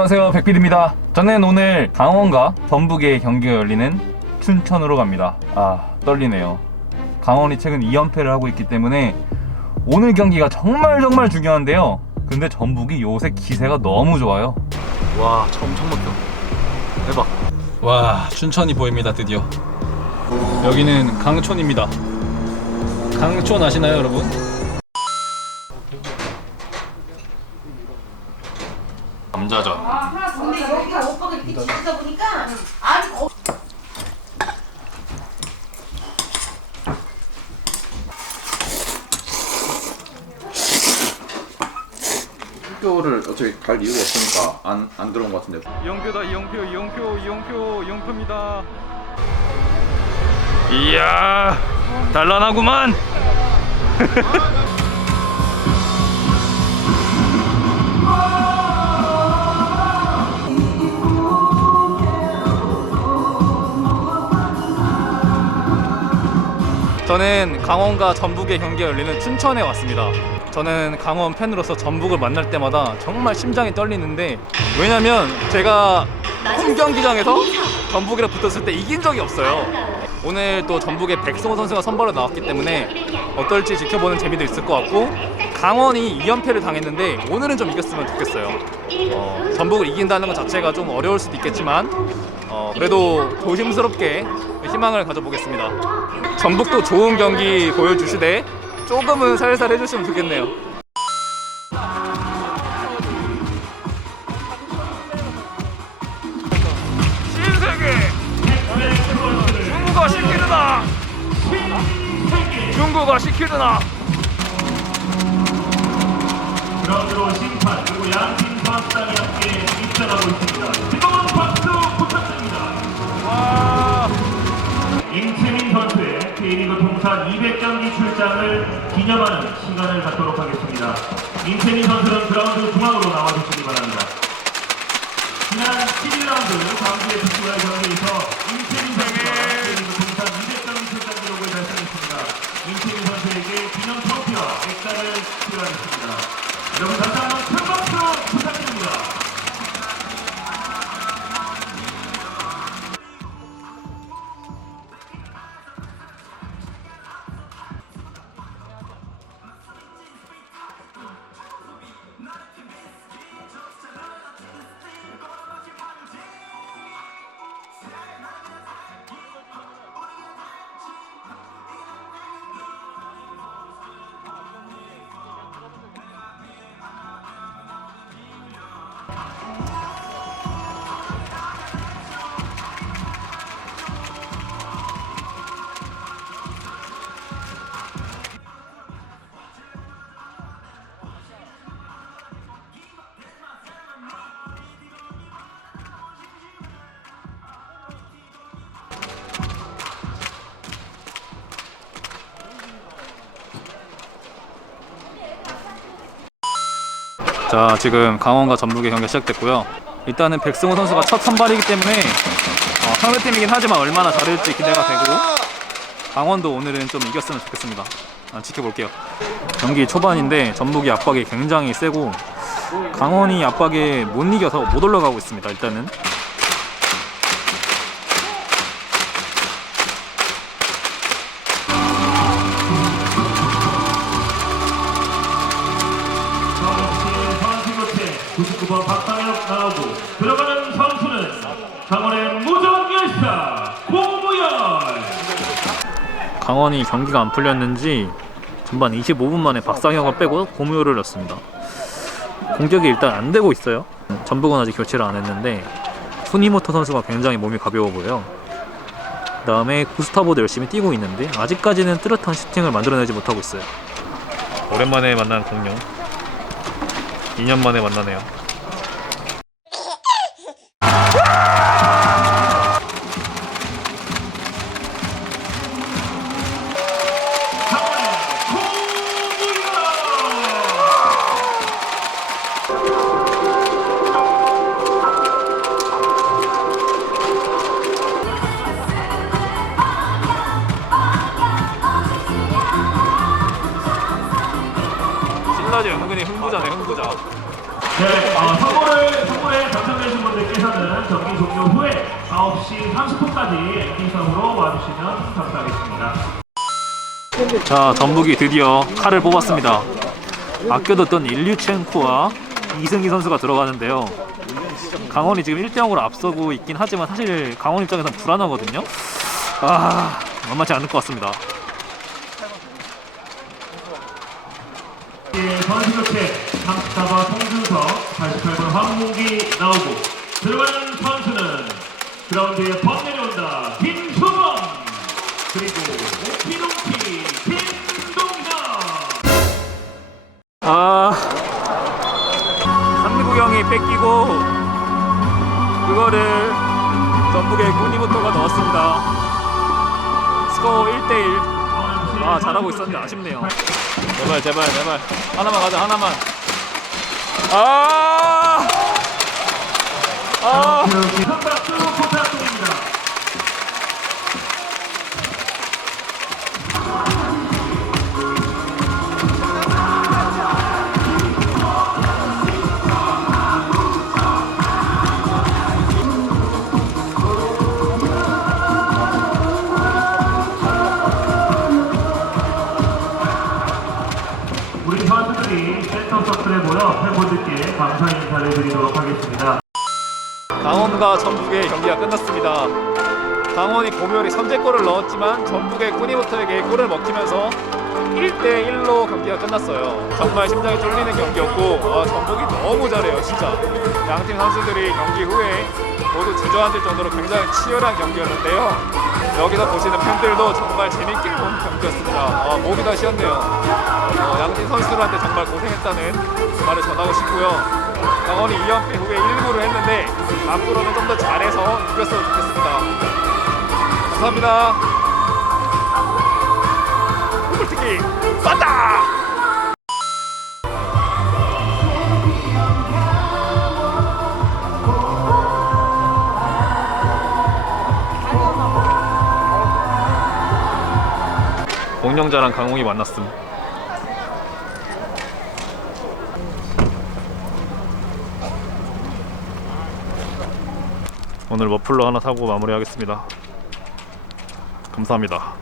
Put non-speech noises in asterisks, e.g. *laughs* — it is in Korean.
안녕하세요 백필입니다. 저는 오늘 강원과 전북의 경기가 열리는 춘천으로 갑니다. 아 떨리네요. 강원이 최근 2연패를 하고 있기 때문에 오늘 경기가 정말 정말 중요한데요. 근데 전북이 요새 기세가 너무 좋아요. 와 엄청 막혀 대박. 와 춘천이 보입니다 드디어. 여기는 강촌입니다. 강촌 아시나요 여러분? 남자전 근데 여기가 오빠가 이렇게 지르다 보니까 알이 거 학교를 어차피 갈 이유가 없으니까 안, 안 들어온 것 같은데. 이영표다 이영표 이영표 이영표 이영표입니다. 이야 단란하구만 *laughs* 저는 강원과 전북의 경기가 열리는 춘천에 왔습니다. 저는 강원 팬으로서 전북을 만날 때마다 정말 심장이 떨리는데 왜냐면 제가 홈 경기장에서 전북이랑 붙었을 때 이긴 적이 없어요. 오늘 또 전북의 백승호 선수가 선발로 나왔기 때문에 어떨지 지켜보는 재미도 있을 것 같고 강원이 2연패를 당했는데 오늘은 좀 이겼으면 좋겠어요. 어, 전북을 이긴다는 것 자체가 좀 어려울 수도 있겠지만 어, 그래도 조심스럽게 희망을 가져보겠습니다. 전북도 좋은 경기 보여주시되 조금은 살살 해주시면 좋겠네요. 신세계 중국어 시키드나 중국어 시키드나 그라운드로 심판 그리고 양팀 과학당이 함께 입장하고 있습니다. 통산 200경기 출장을 기념하는 시간을 갖도록 하겠습니다. 임채민 선수는 그라운드 중앙으로 나와주시기 바랍니다. 지난 11라운드 광주의 특수와의 경기에서 임채민 선수가 K리그 통산 200경기 출장 기록을 달성했습니다. 임채민 선수에게 기념 트로피와 액자를 수여하겠습니다. 여러분 큰 자 지금 강원과 전북의 경기가 시작됐고요. 일단은 백승호 선수가 첫 선발이기 때문에 어, 상대팀이긴 하지만 얼마나 잘할지 기대가 되고 강원도 오늘은 좀 이겼으면 좋겠습니다. 아, 지켜볼게요. 경기 초반인데 전북이 압박이 굉장히 세고 강원이 압박에 못 이겨서 못 올라가고 있습니다. 일단은 99번 박상혁 나오고 들어가는 선수는 강원의 무정열사 고무열 강원이 경기가 안 풀렸는지 전반 25분 만에 박상혁을 빼고 고무효를 넣습니다. 공격이 일단 안 되고 있어요. 전북은 아직 교체를 안 했는데 후니모토 선수가 굉장히 몸이 가벼워 보여요. 그 다음에 구스타보도 열심히 뛰고 있는데 아직까지는 뚜렷한 슈팅을 만들어내지 못하고 있어요. 오랜만에 만난 공룡. 2년 만에 만나네요. 네 어, 선물을, 선물에 당첨되신 분들께서는 경기 종료 후에 9시 30분까지 엔딩섬으로 와주시면 감사하겠습니다. 자, 전북이 드디어 칼을 뽑았습니다. 아껴뒀던 일류첸코와 이승기 선수가 들어가는데요. 강원이 지금 1대 0으로 앞서고 있긴 하지만 사실 강원 입장에서는 불안하거든요. 아, 만만치 않을 것 같습니다. 예, 선수 교체 34번 송준석, 88번 황문기 나오고 들어가는 선수는 그라운드에 범 내려온다 김수범 그리고 오키동키 김동현 아, 한미구경이 뺏기고 그거를 전북의 꾸니부터가 넣었습니다. 스코어 1대1. 아, 잘하고 있었는데 아쉽네요. 제발, 제발, 제발. 하나만 가자, 하나만. 아! 감사 인사를 드리도록 하겠습니다. 강원과 전북의 경기가 끝났습니다. 강원이 고묘리 선제골을 넣었지만 전북의 꾸니부터에게 골을 먹히면서 1대 1로 경기가 끝났어요. 정말 심장이 쫄리는 경기였고 아, 전북이 너무 잘해요, 진짜. 양팀 선수들이 경기 후에 모두 주저앉을 정도로 굉장히 치열한 경기였는데요. 여기서 보시는 팬들도 정말 재밌게 본 경기였습니다. 아, 목이 다 쉬었네요. 어, 양팀 선수들한테 정말 고생했다는 말을 전하고 싶고요. 강원이 2연패 후에 1부를 했는데 앞으로는 좀 더 잘해서 이겼으면 좋겠습니다. 감사합니다. 골특기 쏜다! 공룡자랑 강홍이 만났음. 오늘 머플러 하나 사고 마무리하겠습니다. 감사합니다.